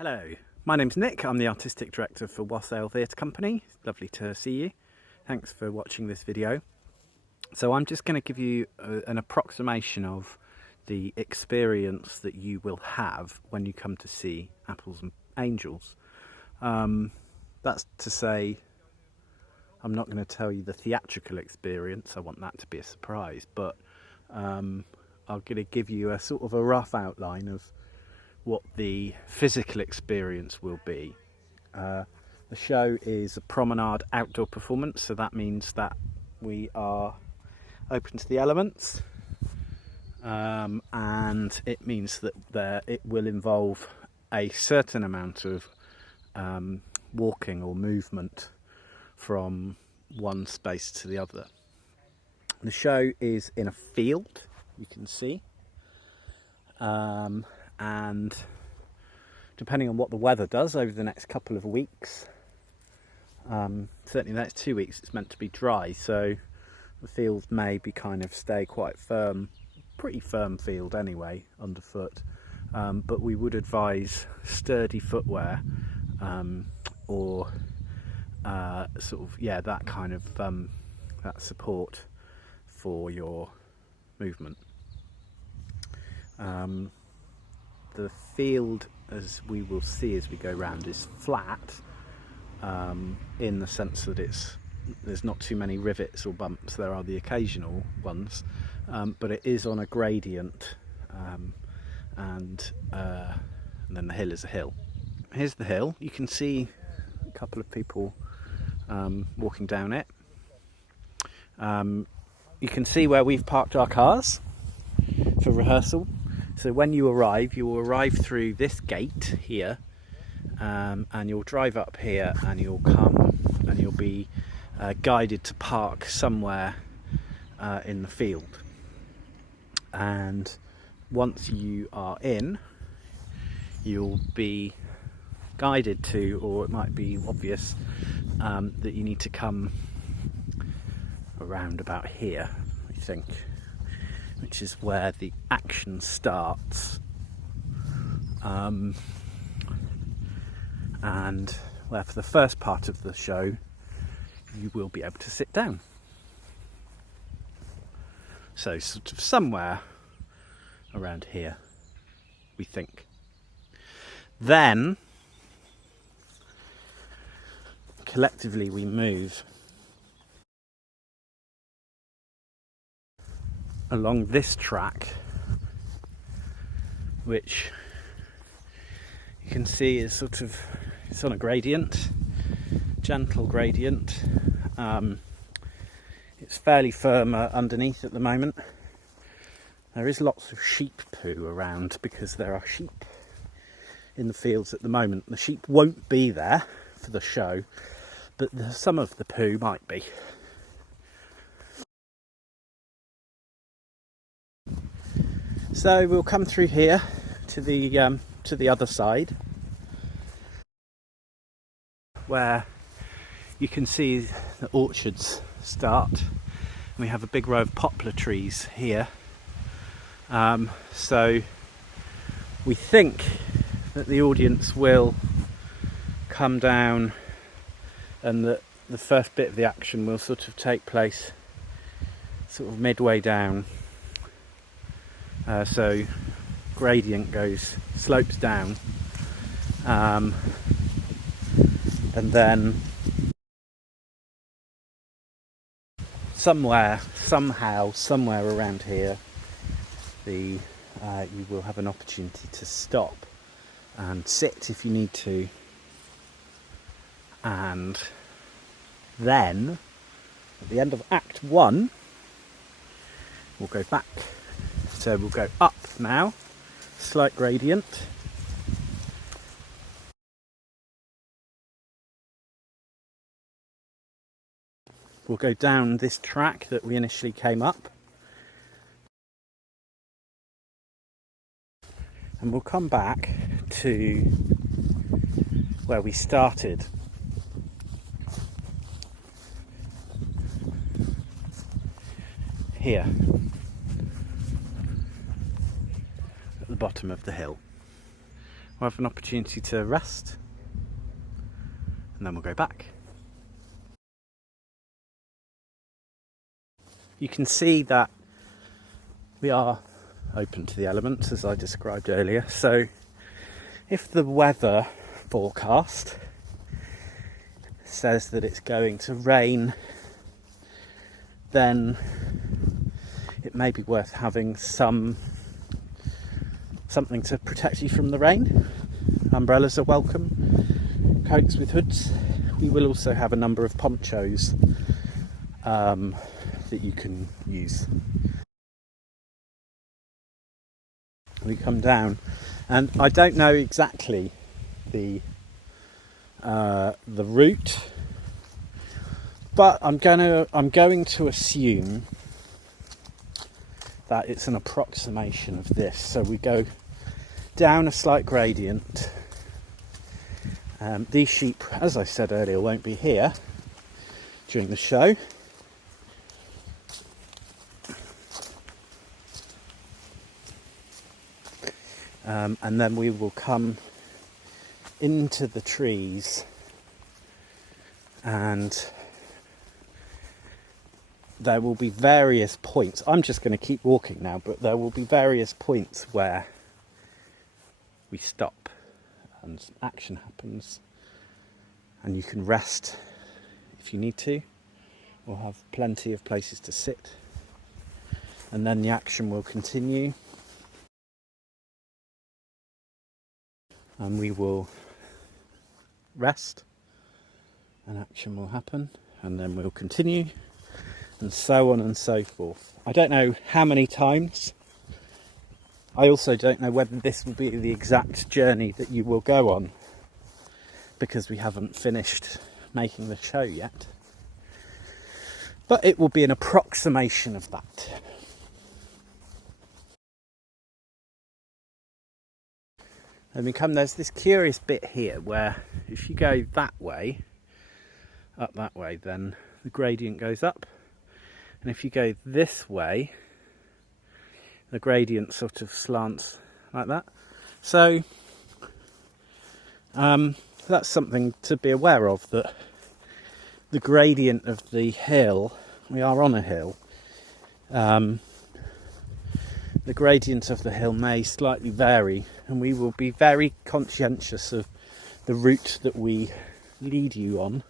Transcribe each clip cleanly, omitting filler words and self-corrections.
Hello, my name's Nick. I'm the Artistic Director for Wassail Theatre Company. Lovely to see you. Thanks for watching this video. So I'm just going to give you an approximation of the experience that you will have when you come to see Apples and Angels. That's to say, I'm not going to tell you the theatrical experience. I want that to be a surprise, but I'm going to give you a sort of a rough outline of what the physical experience will be. The show is a promenade outdoor performance, so that means that we are open to the elements, and it means that it will involve a certain amount of walking or movement from one space to the other. The show is in a field, you can see, and depending on what the weather does over the next couple of weeks, certainly the next 2 weeks, it's meant to be dry, so the field may be stay quite firm, pretty firm field anyway, underfoot, but we would advise sturdy footwear, or that support for your movement. The field, as we will see as we go round, is flat, in the sense that there's not too many rivets or bumps. There are the occasional ones, but it is on a gradient, and then the hill is a hill. Here's the hill. You can see a couple of people walking down it. You can see where we've parked our cars for rehearsal. So when you will arrive through this gate here, and you'll drive up here, and you'll be guided to park somewhere in the field. And once you are in, you'll be guided to, or it might be obvious that you need to come around about here, I think, which is where the action starts, and where for the first part of the show you will be able to sit down. So sort of somewhere around here, we think. Then collectively we move along this track, which you can see is it's on a gradient, gentle gradient. It's fairly firm underneath at the moment. There is lots of sheep poo around because there are sheep in the fields at the moment. The sheep won't be there for the show, but some of the poo might be. So we'll come through here to the other side, where you can see the orchards start. And we have a big row of poplar trees here. So we think that the audience will come down, and that the first bit of the action will sort of take place sort of midway down. So gradient slopes down, and then somewhere around here, you will have an opportunity to stop and sit if you need to, and then at the end of Act 1 we'll go back. So we'll go up now, slight gradient. We'll go down this track that we initially came up. And we'll come back to where we started. Here. Bottom of the hill, we'll have an opportunity to rest, and then we'll go back. You can see that we are open to the elements, as I described earlier. So if the weather forecast says that it's going to rain, then it may be worth having something to protect you from the rain. Umbrellas are welcome, coats with hoods. We will also have a number of ponchos that you can use. We come down, and I don't know exactly the route, but I'm going to assume that it's an approximation of this. So we go down a slight gradient. These sheep, as I said earlier, won't be here during the show. And then we will come into the trees, and there will be various points. I'm just going to keep walking now, but there will be various points where we stop and action happens, and you can rest if you need to. We'll have plenty of places to sit, and then the action will continue. And we will rest, and action will happen, and then we'll continue, and so on and so forth. I don't know how many times. I also don't know whether this will be the exact journey that you will go on, because we haven't finished making the show yet. But it will be an approximation of that. And we come, there's this curious bit here where if you go that way, up that way, then the gradient goes up. And if you go this way, the gradient sort of slants like that. So that's something to be aware of, that the gradient of the hill, we are on a hill, the gradient of the hill may slightly vary, and we will be very conscientious of the route that we lead you on.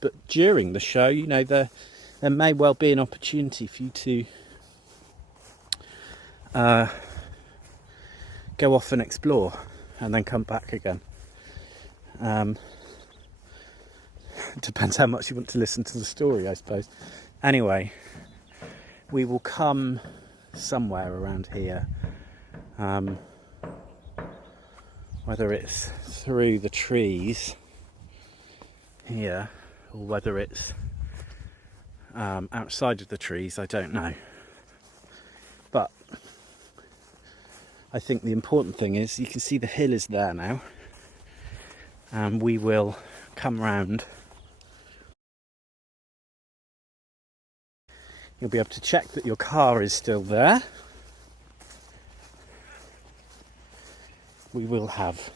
But during the show, you know, there may well be an opportunity for you to go off and explore and then come back again. Depends how much you want to listen to the story, I suppose. Anyway, we will come somewhere around here, whether it's through the trees here or whether it's outside of the trees, I don't know. But I think the important thing is you can see the hill is there now, and we will come round. You'll be able to check that your car is still there. We will have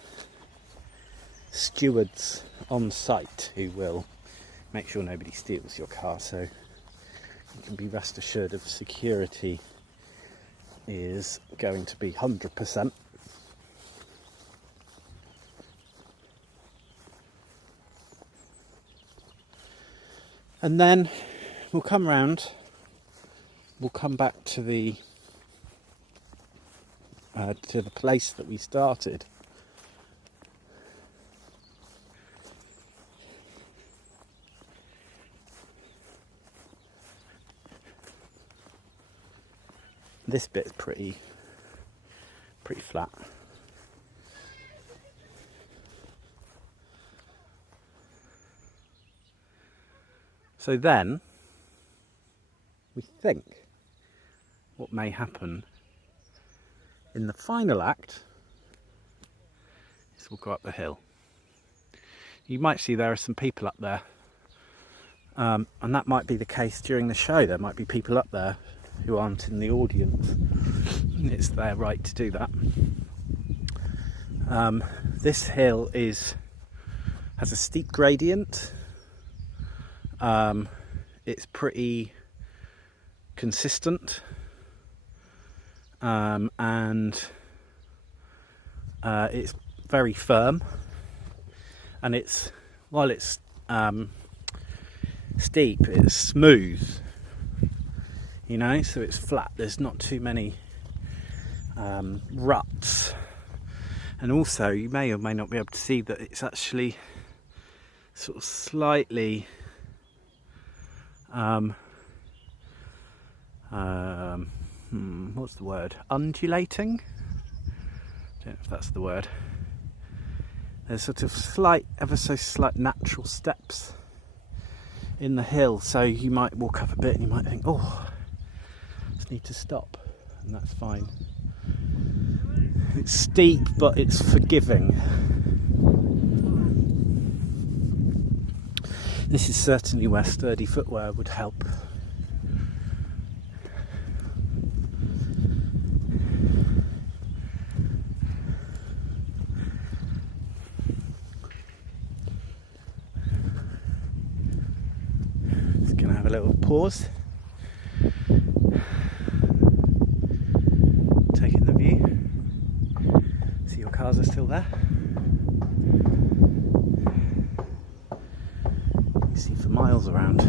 stewards on site who will make sure nobody steals your car, so you can be rest assured of security is going to be 100%. And then we'll come round. We'll come back to the place that we started. This bit's pretty flat. So then we think what may happen in the final act is we'll go up the hill. You might see there are some people up there, and that might be the case during the show. There might be people up there who aren't in the audience. It's their right to do that. This hill has a steep gradient. It's pretty consistent, and it's very firm, and while it's steep, it's smooth, you know, so it's flat. There's not too many ruts, and also you may or may not be able to see that it's actually sort of slightly what's the word? Undulating? I don't know if that's the word. There's sort of ever so slight natural steps in the hill, so you might walk up a bit and you might think, oh, I just need to stop, and that's fine. It's steep, but it's forgiving. This is certainly where sturdy footwear would help. Just going to have a little pause. Taking the view. See your cars are still there. You see for miles around.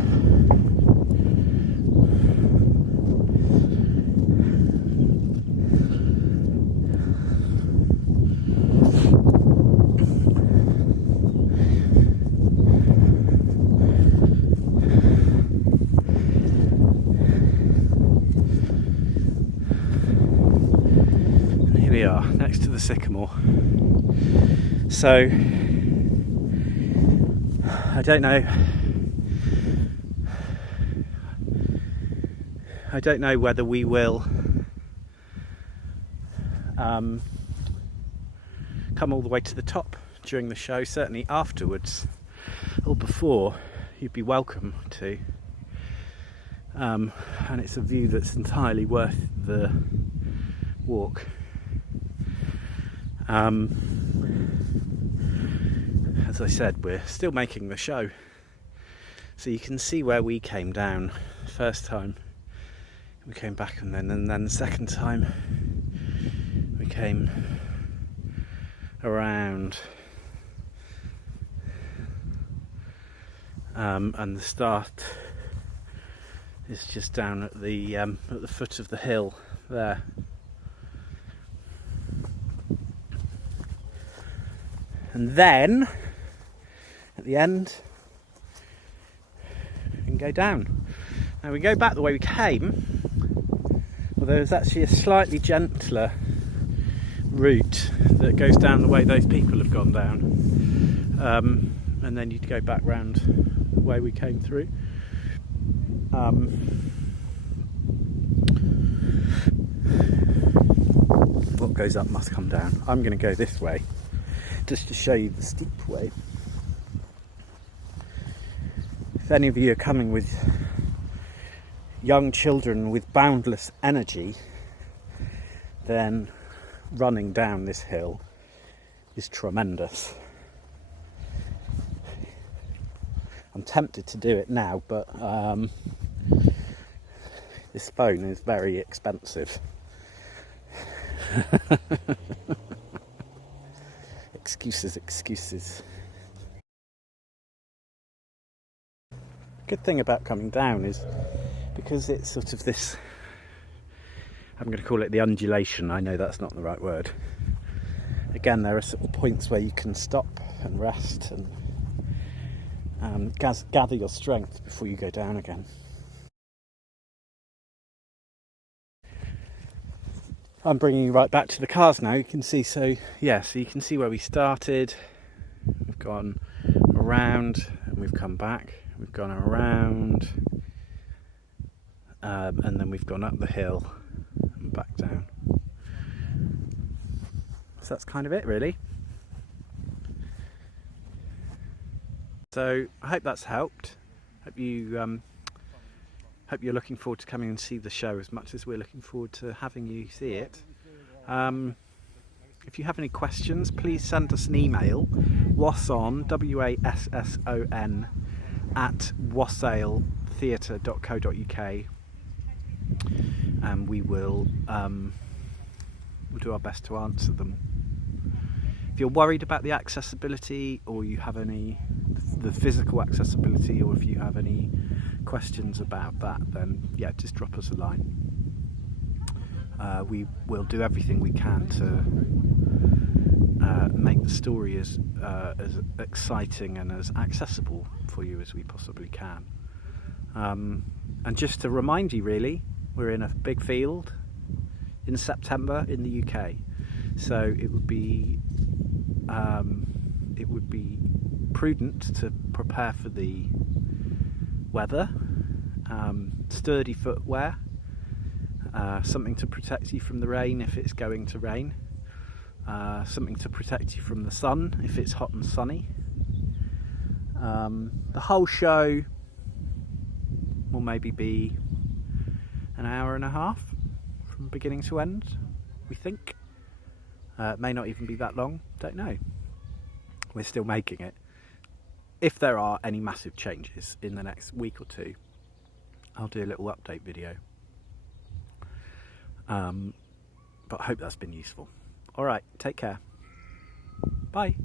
And here we are, next to the sycamore. So I don't know whether we will come all the way to the top during the show. Certainly afterwards or before, you'd be welcome to. And it's a view that's entirely worth the walk. As I said, we're still making the show, so you can see where we came down the first time. We came back, and then the second time we came around, and the start is just down at the foot of the hill there. And then at the end we can go down. Now we go back the way we came, although there's actually a slightly gentler route that goes down the way those people have gone down, and then you'd go back round the way we came through. What goes up must come down. I'm going to go this way just to show you the steep way. If any of you are coming with young children with boundless energy, then running down this hill is tremendous. I'm tempted to do it now, but this phone is very expensive. Excuses. Good thing about coming down is because it's sort of this, I'm going to call it the undulation. I know that's not the right word. Again, there are sort of points where you can stop and rest and gather your strength before you go down again. I'm bringing you right back to the cars now. You can see, so you can see where we started. We've gone around and we've come back. We've gone around, and then we've gone up the hill and back down. So that's kind of it, really. So I hope that's helped. Hope Hope you're looking forward to coming and see the show as much as we're looking forward to having you see it. If you have any questions, please send us an email, wasson, wasson, at wassaletheatre.co.uk, and we will we'll do our best to answer them. If you're worried about the accessibility, or you have the physical accessibility, or if you have any questions about that, then yeah, just drop us a line. We will do everything we can to make the story as exciting and as accessible for you as we possibly can. And just to remind you, really, we're in a big field in September in the UK, so it would be prudent to prepare for the weather. Sturdy footwear, something to protect you from the rain if it's going to rain, something to protect you from the sun if it's hot and sunny. The whole show will maybe be an hour and a half from beginning to end, we think. It may not even be that long, don't know. We're still making it. If there are any massive changes in the next week or two, I'll do a little update video. But I hope that's been useful. Alright, take care. Bye.